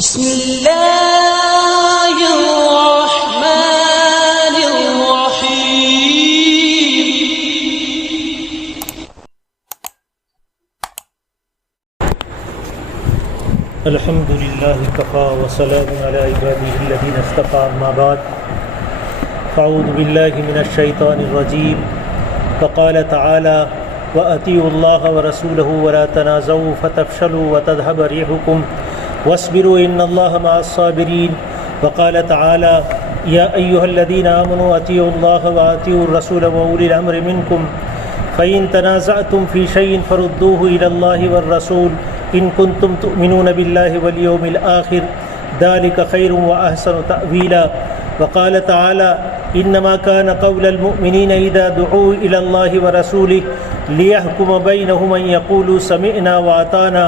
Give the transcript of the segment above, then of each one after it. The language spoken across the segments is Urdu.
بسم اللہ الرحمن الرحیم الحمد للہ کفا وسلام علی عبادہ الذین اصطفیٰ اما بعد فاعوذ باللہ من الشیطان الرجیم وقال تعالی وأطیعوا اللہ ورسولہ ولا تنازعوا فتفشلوا وتذهب ريحكم واصبروا ان اللہ مع الصابرین وقال تعالی یا ایہا الذین آمنوا اطیعوا اللہ واطیعوا الرسول واولی الامر منکم فإن تنازعتم في شيء فردوه إلى الله والرسول إن كنتم تؤمنون بالله واليوم الآخر ذلك خير وأحسن تأويلا وقال تعالى إنما كان قول المؤمنين إذا دعوا إلى الله ورسوله ليحكم بينهم أن يقولوا سمعنا وأطعنا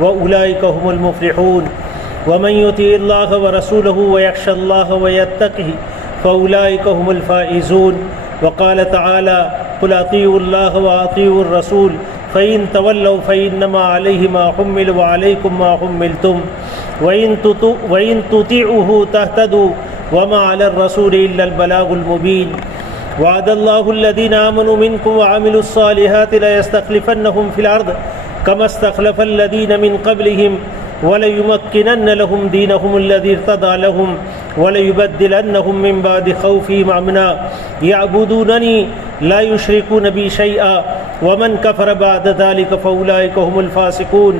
وأولئك هم المفلحون ومن يطع الله ورسوله ويخشى الله ويتقه فأولئك هم الفائزون وقال تعالى قل اطیعوا اللہ واطیعوا الرسول فإن تولوا فإنما علیہ ما حمل وعلیکم ما حملتم وإن تطیعوه تهتدوا وما على الرسول إلا البلاغ المبین وعد اللہ الذین آمنوا منکم وعملوا الصالحات ليستخلفنهم في الأرض كما استخلف الذین من قبلهم وَلَيُمَكِّنَنَّ لَهُمْ دِينَهُمُ الَّذِي ارْتَضَىٰ لَهُمْ وَلَيُبَدِّلَنَّهُمْ مِن بَعْدِ خَوْفِهِمْ أَمْنًا يَعْبُدُونَنِي لَا يُشْرِكُونَ بِي شَيْئًا وَمَنْ كَفَرَ بَعْدَ ذَلِكَ فَأُولَٰئِكَ هُمُ الْفَاسِقُونَ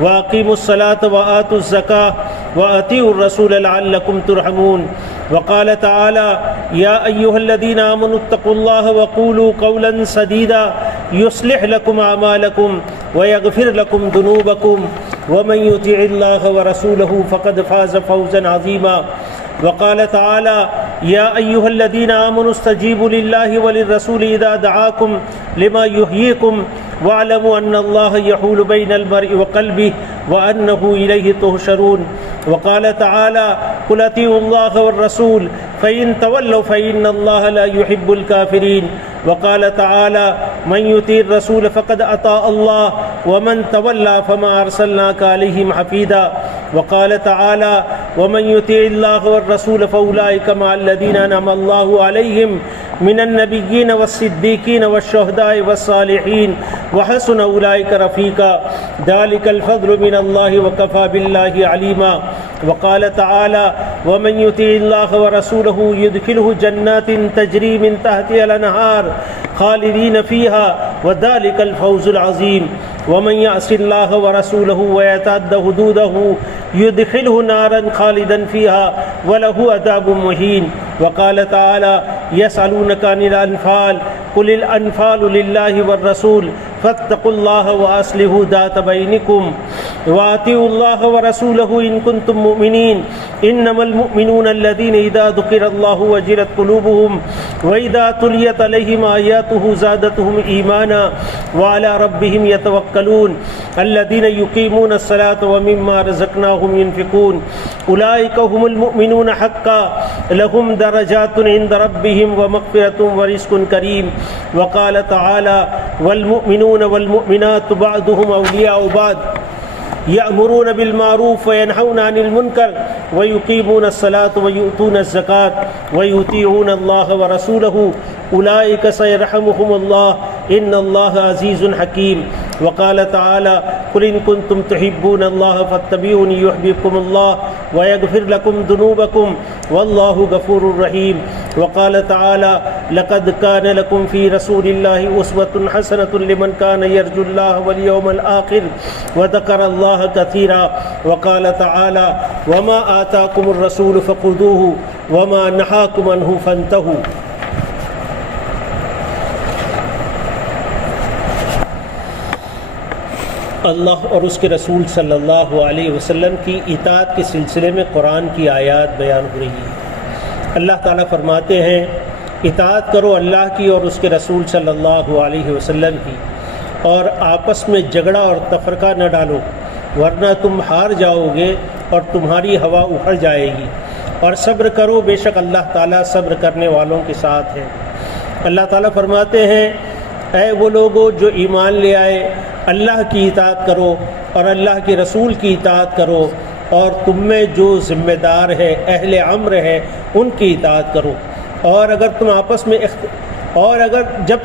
وَأَقِيمُوا الصَّلَاةَ وَآتُوا الزَّكَاةَ وَأَطِيعُوا الرَّسُولَ لَعَلَّكُمْ تُرْحَمُونَ وقال تعالى يا أيها الذين آمنوا اتقوا الله وقولوا قولا سديدا يصلح لكم أعمالكم ويغفر لكم ذنوبكم ومن يطع الله ورسوله فقد فاز فوزا عظيما وقال تعالى يا أيها الذين آمنوا استجيبوا لله وللرسول إذا دعاكم لما يحييكم واعلموا أن الله يحول بين المرء وقلبه وأنه إليه تحشرون وقال تعالى قل اطيعوا الله والرسول فإن تولوا فإن الله لا يحب الكافرين وقال تعالى من يطيع الرسول فقد أطاع الله ومن تولى فما أرسلناك عليهم حفيظا وقال تعالى ومن يطيع الله والرسول فأولئك مع الذين أنعم الله عليهم من النبيين والصديقين والشهداء والصالحين وحسن أولئك رفيقا ذلك الفضل من الله وكفى بالله عليما وقال تعالى ومن يطع الله ورسوله يدخله جنات تجري من تحتها الأنهار خالدين فيها وذلك الفوز العظيم ومن يعص الله ورسوله ويتعد حدوده يدخله نارا خالدا فيها وله عذاب مهين وقال تعالى يسألونك عن الأنفال قل الأنفال لله والرسول فاتقوا الله وأصلحوا ذات بينكم وأطيعوا الله ورسوله إن كنتم مؤمنين إنما المؤمنون الذين إذا ذكر الله وجلت قلوبهم وإذا تليت عليهم آياته زادتهم إيمانا وعلى ربهم يتوكلون الذين يقيمون الصلاة ومما رزقناهم ينفقون أولئك هم المؤمنون حقا لهم درجات عند ربهم ومغفرة ورزق كريم وقال تعالى والمؤمنون والمؤمنات بعضهم أولياء بعض يأمرون بالمعروف وينهون عن المنكر ويقيمون الصلاة ويؤتون الزكاة ويطيعون الله ورسوله أولئك سيرحمهم الله إن الله عزيز حكيم وقال تعالى قل إن كنتم تحبون الله فاتبعوني يحببكم الله ويغفر لكم ذنوبكم والله غفور رحيم وقال تعالى لقد كان لكم في رسول الله أسوة حسنة لمن كان يرجو الله واليوم الآخر وذكر الله كثيرا وقال تعالى وما آتاكم الرسول فخذوه وما نهاكم عنه فانتهوا اللہ اور اس کے رسول صلی اللہ علیہ وسلم کی اطاعت کے سلسلے میں قرآن کی آیات بیان ہو رہی ہے۔ اللہ تعالیٰ فرماتے ہیں اطاعت کرو اللہ کی اور اس کے رسول صلی اللہ علیہ وسلم کی اور آپس میں جھگڑا اور تفرقہ نہ ڈالو ورنہ تم ہار جاؤ گے اور تمہاری ہوا اکھڑ جائے گی اور صبر کرو بے شک اللہ تعالیٰ صبر کرنے والوں کے ساتھ ہے۔ اللہ تعالیٰ فرماتے ہیں اے وہ لوگوں جو ایمان لے آئے اللہ کی اطاعت کرو اور اللہ کے رسول کی اطاعت کرو اور تم میں جو ذمہ دار ہے، اہل امر ہے، ان کی اطاعت کرو۔ اور جب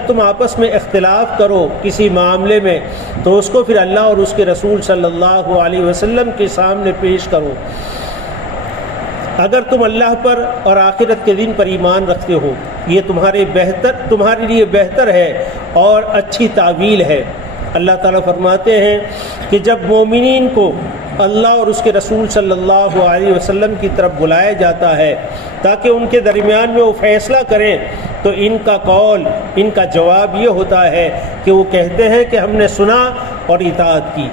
تم آپس میں اختلاف کرو کسی معاملے میں تو اس کو پھر اللہ اور اس کے رسول صلی اللہ علیہ وسلم کے سامنے پیش کرو۔ اگر تم اللہ پر اور آخرت کے دن پر ایمان رکھتے ہو، یہ تمہارے لیے بہتر ہے اور اچھی تعویل ہے۔ اللہ تعالیٰ فرماتے ہیں کہ جب مومنین کو اللہ اور اس کے رسول صلی اللہ علیہ وسلم کی طرف بلایا جاتا ہے تاکہ ان کے درمیان میں وہ فیصلہ کریں، تو ان کا قول، ان کا جواب یہ ہوتا ہے کہ وہ کہتے ہیں کہ ہم نے سنا اور اطاعت کی،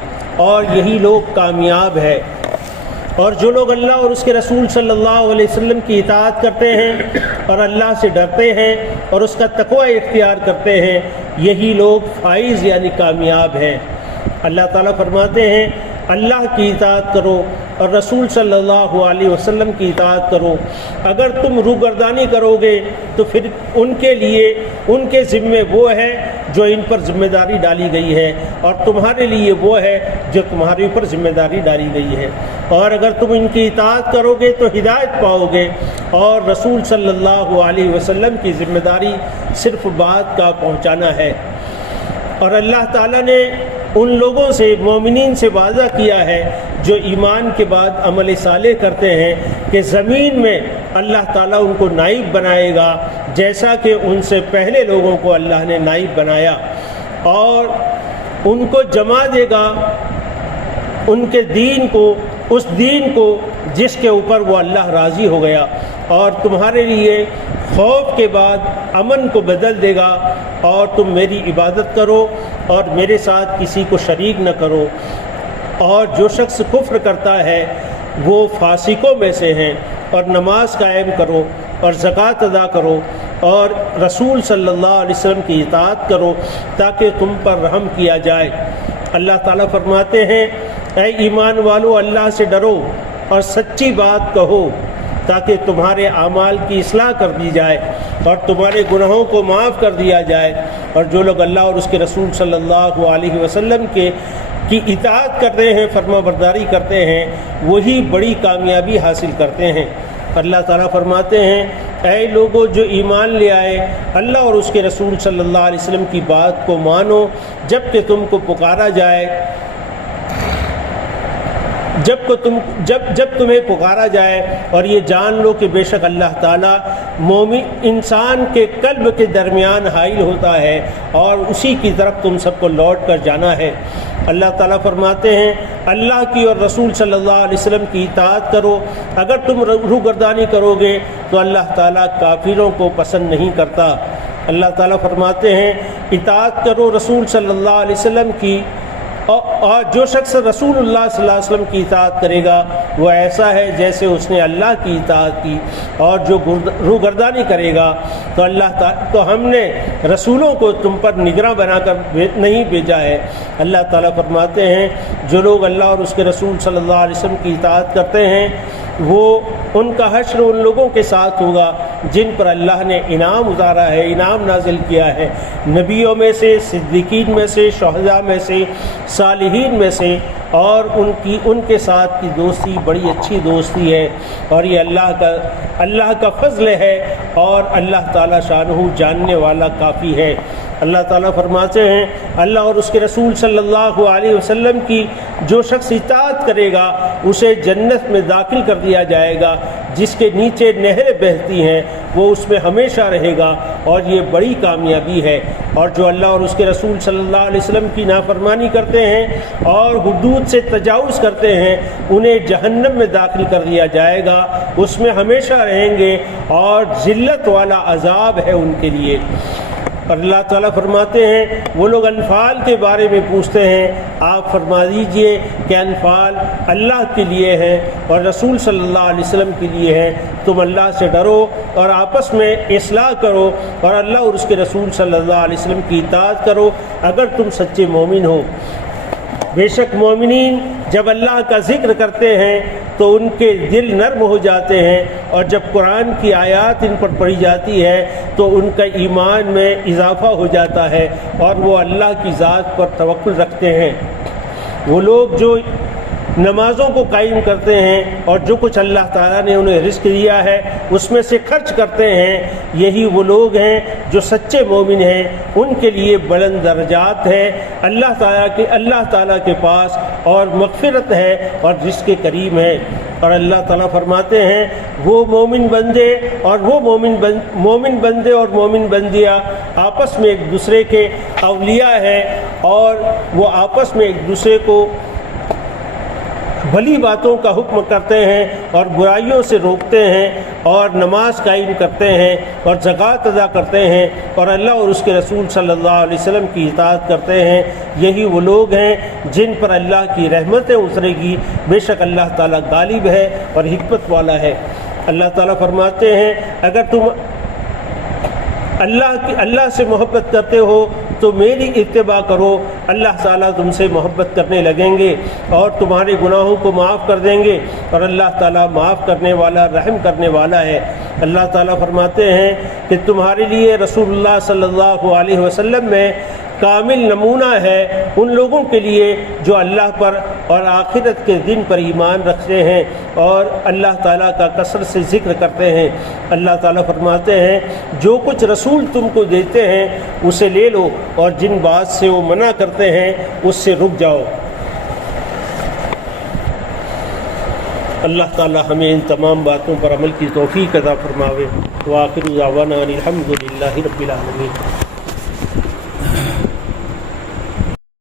اور یہی لوگ کامیاب ہے۔ اور جو لوگ اللہ اور اس کے رسول صلی اللہ علیہ وسلم کی اطاعت کرتے ہیں اور اللہ سے ڈرتے ہیں اور اس کا تقوی اختیار کرتے ہیں، یہی لوگ فائز یعنی کامیاب ہیں۔ اللہ تعالیٰ فرماتے ہیں اللہ کی اطاعت کرو اور رسول صلی اللہ علیہ وسلم کی اطاعت کرو۔ اگر تم روگردانی کرو گے تو پھر ان کے ذمے وہ ہے جو ان پر ذمہ داری ڈالی گئی ہے، اور تمہارے لیے وہ ہے جو تمہارے اوپر ذمہ داری ڈالی گئی ہے۔ اور اگر تم ان کی اطاعت کرو گے تو ہدایت پاؤ گے، اور رسول صلی اللہ علیہ وسلم کی ذمہ داری صرف بات کا پہنچانا ہے۔ اور اللہ تعالیٰ نے ان لوگوں سے، مومنین سے وعدہ کیا ہے جو ایمان کے بعد عمل صالح کرتے ہیں کہ زمین میں اللہ تعالیٰ ان کو نائب بنائے گا، جیسا کہ ان سے پہلے لوگوں کو اللہ نے نائب بنایا، اور ان کو جما دے گا ان کے دین کو، اس دین کو جس کے اوپر وہ اللہ راضی ہو گیا، اور تمہارے لیے خوف کے بعد امن کو بدل دے گا، اور تم میری عبادت کرو اور میرے ساتھ کسی کو شریک نہ کرو۔ اور جو شخص کفر کرتا ہے وہ فاسقوں میں سے ہیں، اور نماز قائم کرو اور زکوٰۃ ادا کرو اور رسول صلی اللہ علیہ وسلم کی اطاعت کرو تاکہ تم پر رحم کیا جائے۔ اللہ تعالیٰ فرماتے ہیں اے ایمان والو، اللہ سے ڈرو اور سچی بات کہو تاکہ تمہارے اعمال کی اصلاح کر دی جائے اور تمہارے گناہوں کو معاف کر دیا جائے۔ اور جو لوگ اللہ اور اس کے رسول صلی اللہ علیہ وسلم کی اطاعت کرتے ہیں، فرما برداری کرتے ہیں، وہی بڑی کامیابی حاصل کرتے ہیں۔ اللہ تعالیٰ فرماتے ہیں اے لوگو جو ایمان لے آئے، اللہ اور اس کے رسول صلی اللہ علیہ وسلم کی بات کو مانو جب کہ تم کو پکارا جائے، جب تمہیں پکارا جائے، اور یہ جان لو کہ بے شک اللہ تعالیٰ مومن انسان کے قلب کے درمیان حائل ہوتا ہے اور اسی کی طرف تم سب کو لوٹ کر جانا ہے۔ اللہ تعالیٰ فرماتے ہیں اللہ کی اور رسول صلی اللہ علیہ وسلم کی اطاعت کرو، اگر تم روگردانی کرو گے تو اللہ تعالیٰ کافروں کو پسند نہیں کرتا۔ اللہ تعالیٰ فرماتے ہیں اطاعت کرو رسول صلی اللہ علیہ وسلم کی، اور جو شخص رسول اللہ صلی اللہ علیہ وسلم کی اطاعت کرے گا وہ ایسا ہے جیسے اس نے اللہ کی اطاعت کی، اور جو روگردانی کرے گا تو ہم نے رسولوں کو تم پر نگراں بنا کر نہیں بھیجا ہے۔ اللہ تعالیٰ فرماتے ہیں جو لوگ اللہ اور اس کے رسول صلی اللہ علیہ وسلم کی اطاعت کرتے ہیں وہ ان کا حشر ان لوگوں کے ساتھ ہوگا جن پر اللہ نے انعام اتارا ہے، انعام نازل کیا ہے، نبیوں میں سے، صدیقین میں سے، شہداء میں سے، صالحین میں سے، اور ان کے ساتھ کی دوستی بڑی اچھی دوستی ہے، اور یہ اللہ کا فضل ہے، اور اللہ تعالیٰ شانہ جاننے والا کافی ہے۔ اللہ تعالیٰ فرماتے ہیں اللہ اور اس کے رسول صلی اللہ علیہ وسلم کی جو شخص اطاعت کرے گا اسے جنت میں داخل کر دیا جائے گا جس کے نیچے نہریں بہتی ہیں، وہ اس میں ہمیشہ رہے گا، اور یہ بڑی کامیابی ہے۔ اور جو اللہ اور اس کے رسول صلی اللہ علیہ وسلم کی نافرمانی کرتے ہیں اور حدود سے تجاوز کرتے ہیں انہیں جہنم میں داخل کر دیا جائے گا، اس میں ہمیشہ رہیں گے، اور ذلت والا عذاب ہے ان کے لیے۔ اور اللہ تعالیٰ فرماتے ہیں وہ لوگ انفال کے بارے میں پوچھتے ہیں، آپ فرما دیجئے کہ انفال اللہ کے لیے ہے اور رسول صلی اللہ علیہ وسلم کے لیے ہے، تم اللہ سے ڈرو اور آپس میں اصلاح کرو اور اللہ اور اس کے رسول صلی اللہ علیہ وسلم کی اطاعت کرو اگر تم سچے مومن ہو۔ بے شک مومنین جب اللہ کا ذکر کرتے ہیں تو ان کے دل نرم ہو جاتے ہیں، اور جب قرآن کی آیات ان پر پڑھی جاتی ہے تو ان کا ایمان میں اضافہ ہو جاتا ہے اور وہ اللہ کی ذات پر توکل رکھتے ہیں۔ وہ لوگ جو نمازوں کو قائم کرتے ہیں اور جو کچھ اللہ تعالیٰ نے انہیں رزق دیا ہے اس میں سے خرچ کرتے ہیں، یہی وہ لوگ ہیں جو سچے مومن ہیں، ان کے لیے بلند درجات ہے اللہ تعالیٰ کے پاس، اور مغفرت ہے اور رزق کریم ہے۔ اور اللہ تعالیٰ فرماتے ہیں وہ مومن بندے اور مومن بندیاں آپس میں ایک دوسرے کے اولیاء ہیں، اور وہ آپس میں ایک دوسرے کو بھلی باتوں کا حکم کرتے ہیں اور برائیوں سے روکتے ہیں، اور نماز قائم کرتے ہیں اور زکوٰۃ ادا کرتے ہیں، اور اللہ اور اس کے رسول صلی اللہ علیہ وسلم کی اطاعت کرتے ہیں۔ یہی وہ لوگ ہیں جن پر اللہ کی رحمتیں اترے گی، بے شک اللہ تعالیٰ غالب ہے اور حکمت والا ہے۔ اللہ تعالیٰ فرماتے ہیں اگر تم اللہ سے محبت کرتے ہو تو میری اتباع کرو، اللہ تعالیٰ تم سے محبت کرنے لگیں گے اور تمہارے گناہوں کو معاف کر دیں گے، اور اللہ تعالیٰ معاف کرنے والا، رحم کرنے والا ہے۔ اللہ تعالیٰ فرماتے ہیں کہ تمہارے لیے رسول اللہ صلی اللہ علیہ وسلم میں کامل نمونہ ہے ان لوگوں کے لیے جو اللہ پر اور آخرت کے دن پر ایمان رکھتے ہیں اور اللہ تعالیٰ کا کثرت سے ذکر کرتے ہیں۔ اللہ تعالیٰ فرماتے ہیں جو کچھ رسول تم کو دیتے ہیں اسے لے لو، اور جن بات سے وہ منع کرتے ہیں اس سے رک جاؤ۔ اللہ تعالیٰ ہمیں ان تمام باتوں پر عمل کی توفیق عطا فرماوے۔ وآخر دعوانا الحمد للہ رب العالمین۔